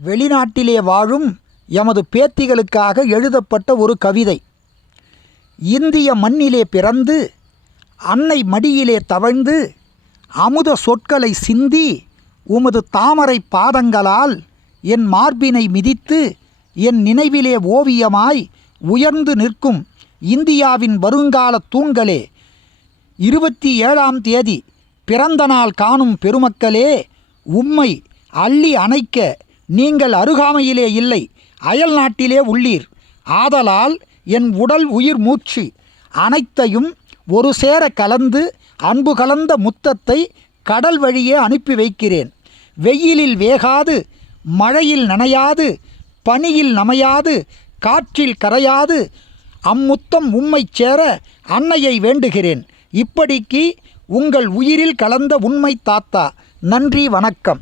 வெளிநாட்டிலே வாழும் எமது பேத்திகளுக்காக எழுதப்பட்ட ஒரு கவிதை. இந்திய மண்ணிலே பிறந்து அன்னை மடியிலே தவழ்ந்து அமுத சொற்களை சிந்தி உமது தாமரை பாதங்களால் என் மார்பினை மிதித்து என் நினைவிலே ஓவியமாய் உயர்ந்து நிற்கும் இந்தியாவின் வருங்கால தூண்களே, 27ஆம் தேதி பிறந்த நாள் காணும் பெருமக்களே, உம்மை அள்ளி அணைக்க நீங்கள் அருகாமையிலே இல்லை, அயல் நாட்டிலே உள்ளீர். ஆதலால் என் உடல் உயிர் மூச்சு அனைத்தையும் ஒரு சேர கலந்து அன்பு கலந்த முத்தத்தை கடல் வழியே அனுப்பி வைக்கிறேன். வெயிலில் வேகாது, மழையில் நனையாது, பனியில் நமையாது, காற்றில் கரையாது அம்முத்தம் உம்மைச் சேர அன்னையை வேண்டுகிறேன். இப்படிக்கு உங்கள் உயிரில் கலந்த உண்மை தாத்தா. நன்றி, வணக்கம்.